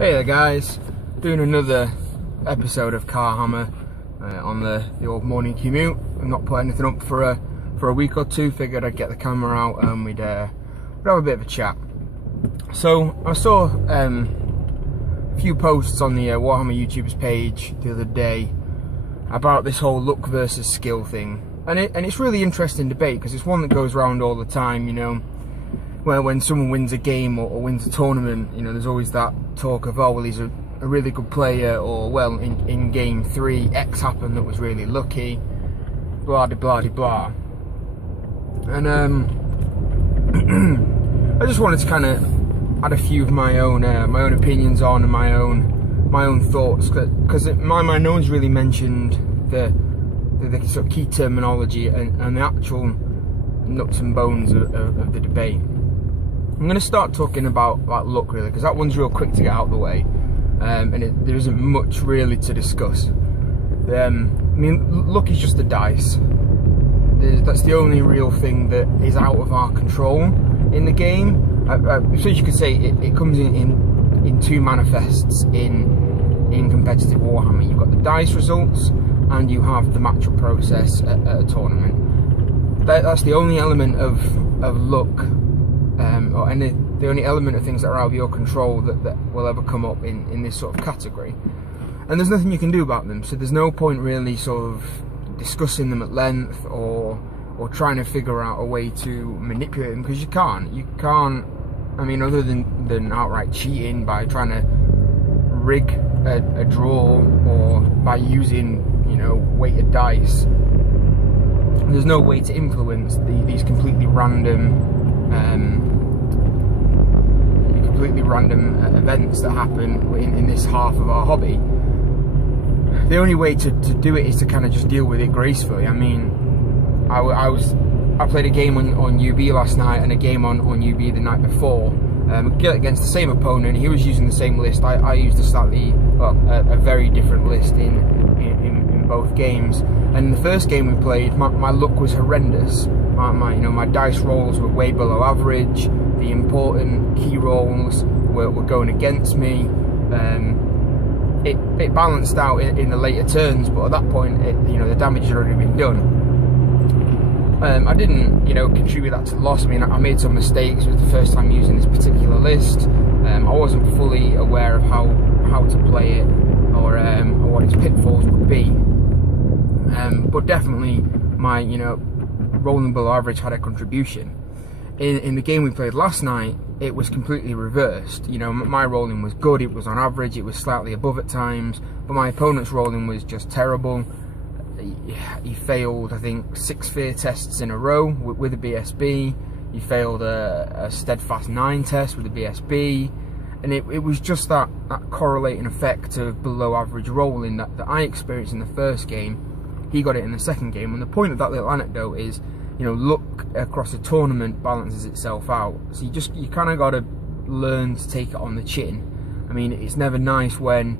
Hey there guys, doing another episode of Car Hammer on the old morning commute. I've not put anything up for a week or two, figured I'd get the camera out and we'd have a bit of a chat. So I saw a few posts on the Warhammer YouTubers page the other day about this whole look versus skill thing, and it's really interesting debate because it's one that goes around all the time, you know. Where when someone wins a game or wins a tournament, you know, there's always that talk of, oh, well, he's a really good player, or, well, in game 3, X happened that was really lucky, blah, de blah, de blah. And I just wanted to kind of add a few of my own opinions on, and my own thoughts, because in my mind, no one's really mentioned the sort of key terminology and the actual nuts and bones of the debate. I'm going to start talking about luck, really, because that one's real quick to get out of the way, and there isn't much really to discuss. I mean, luck is just the dice. That's the only real thing that is out of our control in the game. So you could say it comes in two manifests in competitive Warhammer. You've got the dice results, and you have the matchup process at a tournament. That's the only element of luck. And the only element of things that are out of your control that will ever come up in this sort of category. And there's nothing you can do about them, so there's no point really sort of discussing them at length or trying to figure out a way to manipulate them, because you can't, I mean, other than outright cheating by trying to rig a draw or by using, you know, weighted dice. There's no way to influence these completely random events that happen in this half of our hobby. The only way to do it is to kind of just deal with it gracefully. I mean, I played a game on UB last night and a game on UB the night before, against the same opponent. He was using the same list. I used a very different list in both games. And in the first game we played, my luck was horrendous. My dice rolls were way below average. The important key rolls were going against me. It balanced out in the later turns, but at that point, the damage had already been done. I didn't, contribute that to the loss. I mean, I made some mistakes. It was the first time using this particular list. I wasn't fully aware of how to play it or what its pitfalls would be. But definitely, my rolling below average had a contribution. In the game we played last night, it was completely reversed. My rolling was good, it was on average, it was slightly above at times, but my opponent's rolling was just terrible. He failed, I think, 6 fear tests in a row with a BSB. He failed a steadfast 9 test with a BSB, and it was just that correlating effect of below average rolling that I experienced in the first game. He got it in the second game, and the point of that little anecdote is, luck across a tournament balances itself out. So you kind of got to learn to take it on the chin. I mean, it's never nice when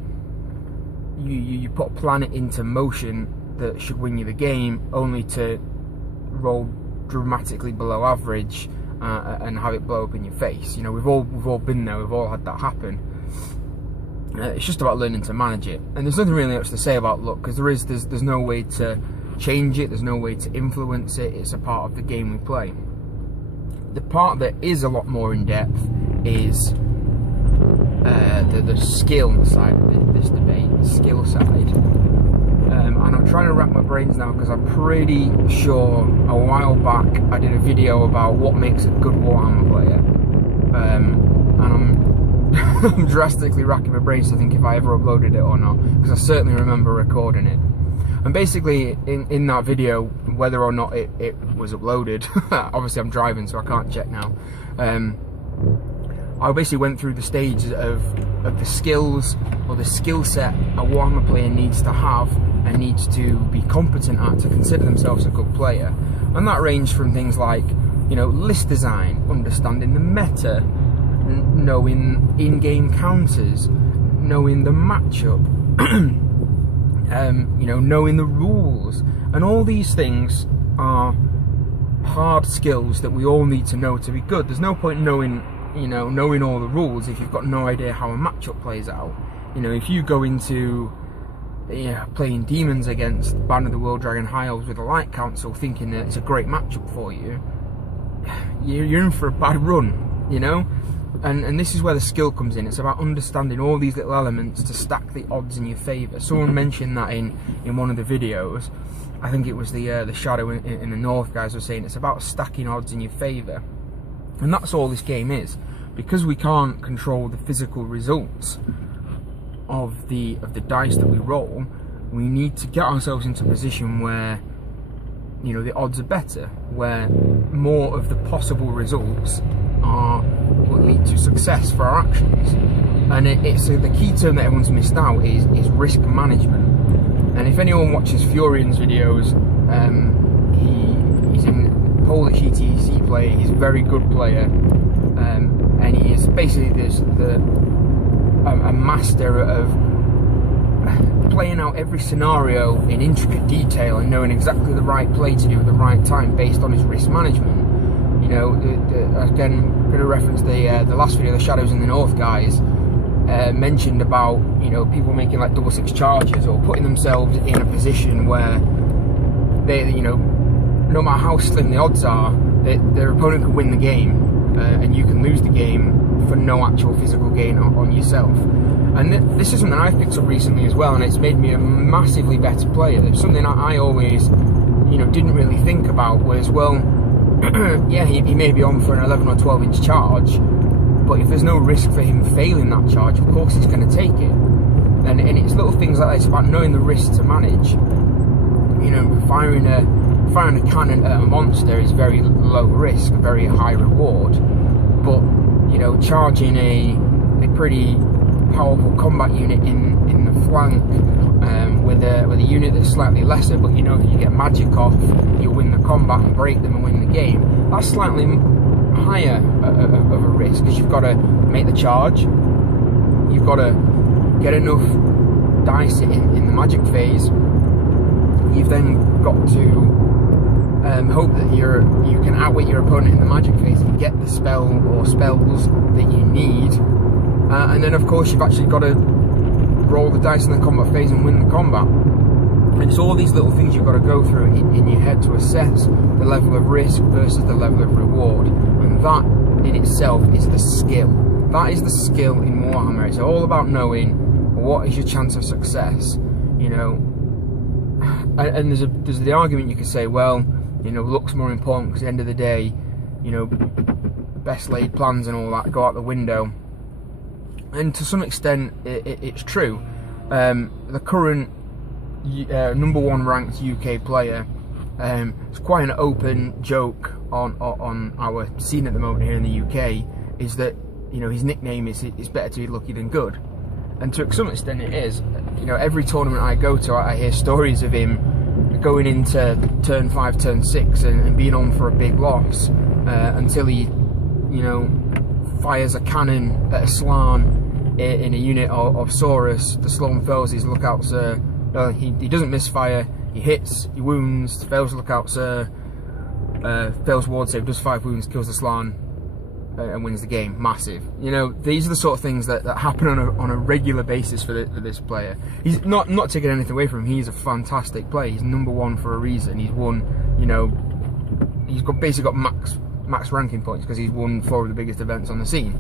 you put a planet into motion that should win you the game, only to roll dramatically below average and have it blow up in your face. We've all been there. We've all had that happen. It's just about learning to manage it, and there's nothing really else to say about luck, because there's no way to change it, there's no way to influence it. It's a part of the game we play. The part that is a lot more in depth is the skill side of this debate, the skill side. And I'm trying to wrap my brains now, because I'm pretty sure a while back I did a video about what makes a good Warhammer player, and I'm drastically racking my brains to think if I ever uploaded it or not, because I certainly remember recording it. And basically, in that video, whether or not it was uploaded, obviously I'm driving so I can't check now, I basically went through the stages of the skills or the skill set a Warhammer player needs to have and needs to be competent at to consider themselves a good player. And that ranged from things like, list design, understanding the meta, knowing in-game counters, knowing the matchup, knowing the rules, and all these things are hard skills that we all need to know to be good. There's no point knowing you know, knowing all the rules if you've got no idea how a matchup plays out. You know, if you go into playing demons against Band of the World Dragon High Elves with a Light Council thinking that it's a great matchup for you, you're in for a bad run, you know. And this is where the skill comes in. It's about understanding all these little elements to stack the odds in your favour. Someone mentioned that in one of the videos. I think it was the Shadow in the North guys were saying it's about stacking odds in your favour. And that's all this game is. Because we can't control the physical results of the dice that we roll, we need to get ourselves into a position where, you know, the odds are better, where more of the possible results will lead to success for our actions. And it's the key term that everyone's missed out is risk management. And if anyone watches Furian's videos, he's a Polish ETC player. He's a very good player, and he is basically a master of playing out every scenario in intricate detail and knowing exactly the right play to do at the right time based on his risk management. You know, again, I'm going to reference the last video, the Shadows in the North guys mentioned about, you know, people making like 6 charges or putting themselves in a position where they, you know, no matter how slim the odds are, their opponent can win the game and you can lose the game for no actual physical gain on yourself. And this is something I've picked up recently as well, and it's made me a massively better player. It's something I always, you know, didn't really think about, was, well, yeah, he may be on for an 11 or 12 inch charge, but if there's no risk for him failing that charge, of course he's going to take it. And it's little things like that. It's about knowing the risks to manage. You know, firing a cannon at a monster is very low risk, very high reward. But, you know, charging a pretty powerful combat unit in the flank with a unit that's slightly lesser, but you know, if you get magic off, you'll win the combat and break them and win the game. That's slightly higher of a risk, because you've got to make the charge, you've got to get enough dice in the magic phase, you've then got to hope that you can outwit your opponent in the magic phase and get the spell or spells that you need. And then of course you've actually got to roll the dice in the combat phase and win the combat. And it's all these little things you've got to go through in your head to assess the level of risk versus the level of reward. And that in itself is the skill. That is the skill in Warhammer. It's all about knowing what is your chance of success, you know. And there's the argument you could say, well, you know, luck's more important, because at the end of the day, you know, best laid plans and all that go out the window. And to some extent, it's true. The current #1 ranked UK player, it's quite an open joke on our scene at the moment here in the UK, is that, you know, his nickname is better to be lucky than good. And to some extent it is. You know, every tournament I go to, I hear stories of him going into turn 5, turn 6 and being on for a big loss until he, you know, fires a cannon at a Slann in a unit of Saurus. The Sloan fails his "look out sir." No, he doesn't misfire, he hits, he wounds, fails "look out sir", fails ward save, does 5 wounds, kills the Slann, and wins the game. Massive. You know, these are the sort of things that happen on a regular basis for this player. He's not taking anything away from him. He's a fantastic player. He's #1 for a reason. He's won, you know, he's basically got max ranking points because he's won 4 of the biggest events on the scene.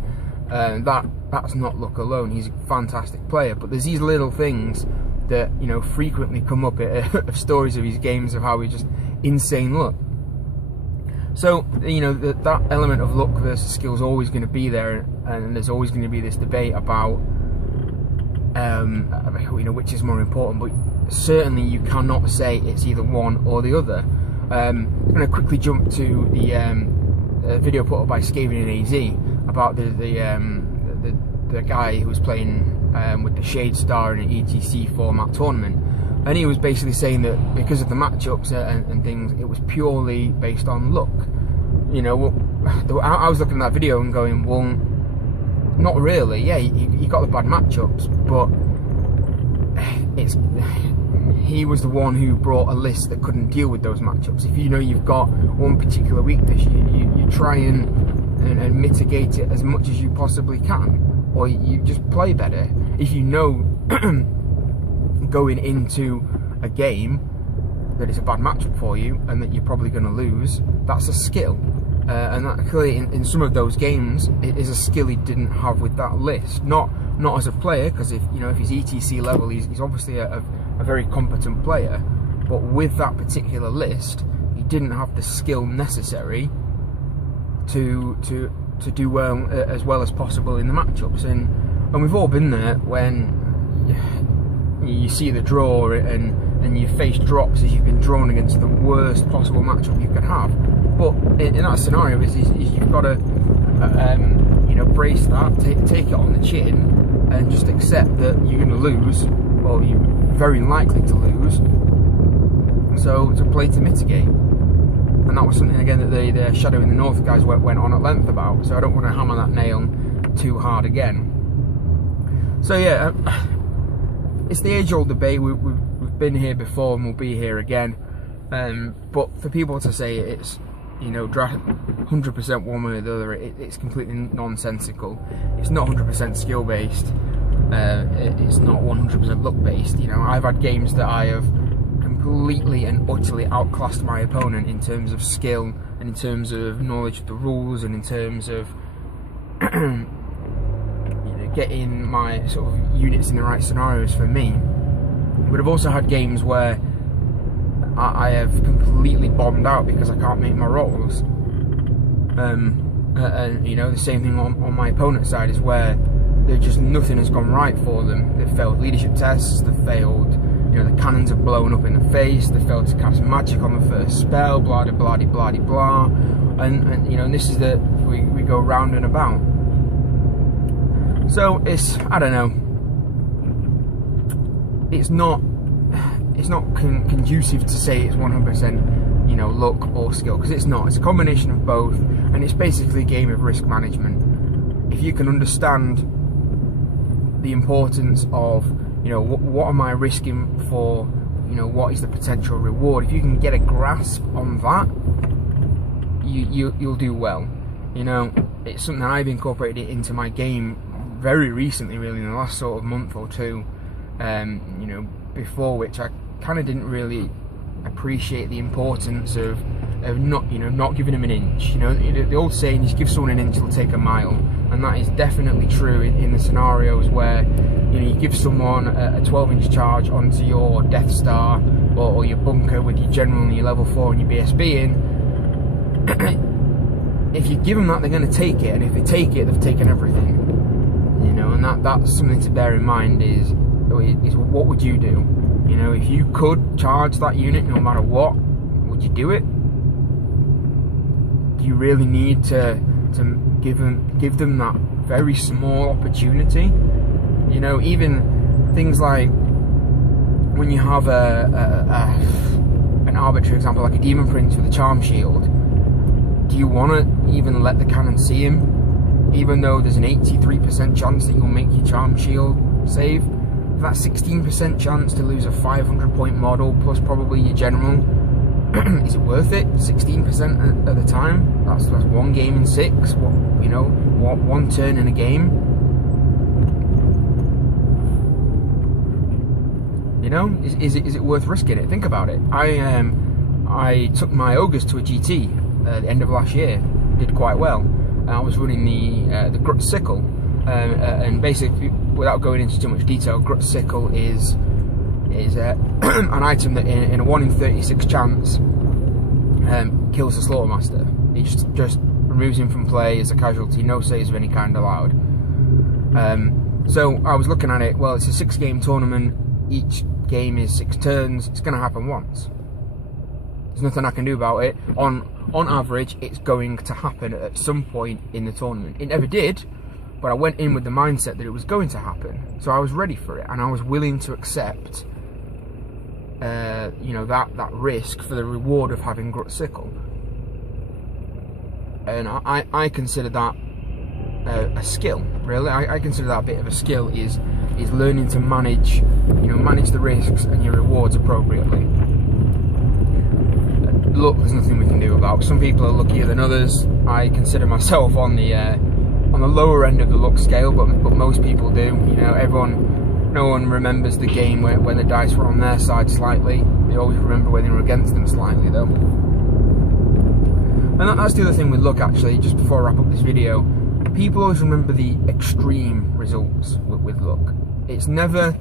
That's not luck alone. He's a fantastic player. But there's these little things that, you know, frequently come up of stories of his games of how he's just insane luck. So, you know, that element of luck versus skill is always going to be there, and there's always going to be this debate about, you know, which is more important. But certainly you cannot say it's either one or the other. I'm going to quickly jump to the video put up by Skaven in AZ about the guy who was playing with the Shade Star in an ETC format tournament, and he was basically saying that because of the matchups and things, it was purely based on luck. You know, I was looking at that video and going, well, not really. Yeah, you got the bad matchups, but he was the one who brought a list that couldn't deal with those matchups. If you know you've got one particular weakness, you try and and mitigate it as much as you possibly can, or you just play better. If you know going into a game that it's a bad matchup for you and that you're probably going to lose, that's a skill. And that clearly in some of those games it is a skill he didn't have with that list. Not as a player, because if he's ETC level, he's obviously a very competent player. But with that particular list, he didn't have the skill necessary to do well as possible in the matchups. And we've all been there when you see the draw and you face drops as you've been drawn against the worst possible matchup you could have. But in that scenario, is you've got to brace that, take it on the chin, and just accept that you're going to lose, or you're very likely to lose. So to play to mitigate, and that was something again that the Shadow in the North guys went on at length about. So I don't want to hammer that nail too hard again. So yeah, it's the age-old debate. We've been here before and we'll be here again. But for people to say it's draft 100% one way or the other, it's completely nonsensical. It's not 100% skill based. It's not 100% luck based. I've had games that I have completely and utterly outclassed my opponent in terms of skill and in terms of knowledge of the rules and in terms of getting my sort of units in the right scenarios for me. But I've also had games where I have completely bombed out because I can't make my rolls. And the same thing on my opponent's side, is where nothing has gone right for them. They've failed leadership tests, they've failed, the cannons have blown up in the face, they failed to cast magic on the first spell, blah de blah de blah de blah. And this is we go round and about. So I don't know, it's not conducive to say it's 100% luck or skill, because it's not. It's a combination of both, and it's basically a game of risk management. If you can understand the importance of what am I risking for, what is the potential reward, if you can get a grasp on that, you'll do well. It's something that I've incorporated into my game very recently, really, in the last sort of month or two. Before which I kind of didn't really appreciate the importance of not giving him an inch. The old saying is, give someone an inch, they'll take a mile, and that is definitely true in the scenarios where you give someone a 12-inch charge onto your Death Star or your bunker with your general and your level 4 and your BSB in. If you give them that, they're going to take it, and if they take it, they've taken everything. And that's something to bear in mind. Is what would you do? If you could charge that unit no matter what, would you do it? Do you really need to give them that very small opportunity? Even things like when you have an arbitrary example like a Demon Prince with a Charm Shield, do you want to even let the cannon see him, even though there's an 83% chance that you'll make your Charm Shield save? That 16% chance to lose a 500-point model plus probably your general, is it worth it? 16% at the time? That's one game in 6. One turn in a game. Is it worth risking it? Think about it. I took my Ogres to a GT at the end of last year. Did quite well. I was running the Grut Sickle, and basically, without going into too much detail, Grut Sickle is an item that in a 1 in 36 chance kills the Slaughtermaster. It just removes him from play as a casualty, no saves of any kind allowed. So I was looking at it, well, it's a 6-game tournament, each game is 6 turns, it's going to happen once. There's nothing I can do about it. On average, it's going to happen at some point in the tournament. It never did, but I went in with the mindset that it was going to happen, so I was ready for it, and I was willing to accept that risk for the reward of having Grut Sickle. And I consider that a skill, really. I consider that a bit of a skill, is learning to manage the risks and your rewards appropriately. luck, there's nothing we can do about. Some people are luckier than others. I consider myself on the lower end of the luck scale, but most people do. You know, no one remembers the game when the dice were on their side slightly. They always remember when they were against them slightly, though. And that's the other thing with luck, actually, just before I wrap up this video. People always remember the extreme results with luck. It's never...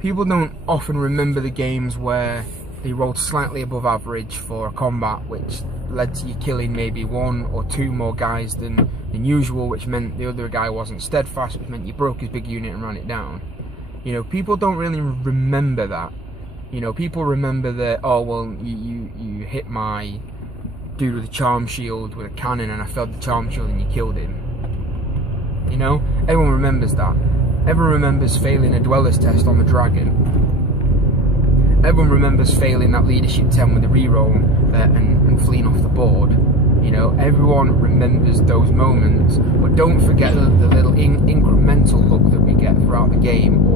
People don't often remember the games where they rolled slightly above average for a combat, which led to you killing maybe 1 or 2 more guys than usual, which meant the other guy wasn't steadfast, which meant you broke his big unit and ran it down. You know, people don't really remember that. You know, people remember that, oh, well, you hit my dude with a charm shield with a cannon and I felled the charm shield and you killed him. You know, everyone remembers that. Everyone remembers failing a dweller's test on the dragon. Everyone remembers failing that leadership 10 with a reroll and fleeing off the board. You know, everyone remembers those moments, but don't forget the little incremental luck that we get throughout the game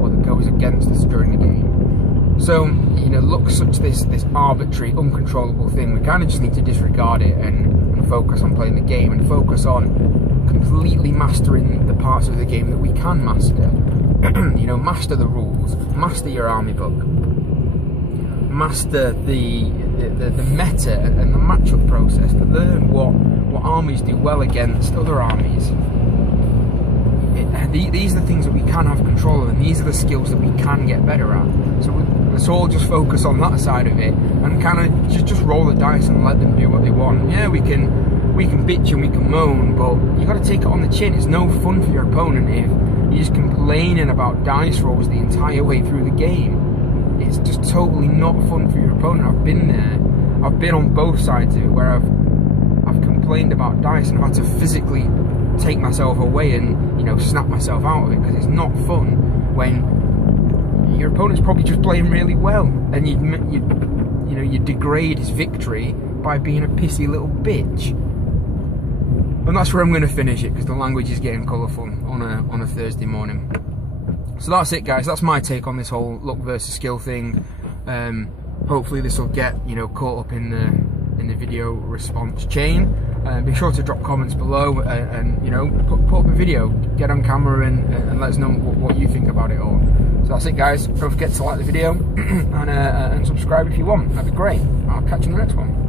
or that goes against us during the game. So, you know, luck's such this arbitrary, uncontrollable thing. We kind of just need to disregard it and focus on playing the game and focus on completely mastering the parts of the game that we can master. You know, master the rules, master your army book, master the meta and the matchup process, to learn what armies do well against other armies. These are the things that we can have control of, and these are the skills that we can get better at. So let's all just focus on that side of it and kind of just roll the dice and let them do what they want. Yeah, we can bitch and we can moan, but you got to take it on the chin. It's no fun for your opponent if you're just complaining about dice rolls the entire way through the game. It's just totally not fun for your opponent. I've been there. I've been on both sides of it where I've complained about dice and I've had to physically take myself away and, you know, snap myself out of it, because it's not fun when your opponent's probably just playing really well and you degrade his victory by being a pissy little bitch. And that's where I'm going to finish it, because the language is getting colourful on a Thursday morning. So that's it, guys. That's my take on this whole luck versus skill thing. Hopefully this will get, you know, caught up in the video response chain. Be sure to drop comments below and you know, put up a video, get on camera and let us know what you think about it all. So that's it, guys. Don't forget to like the video and subscribe if you want. That'd be great. I'll catch you in the next one.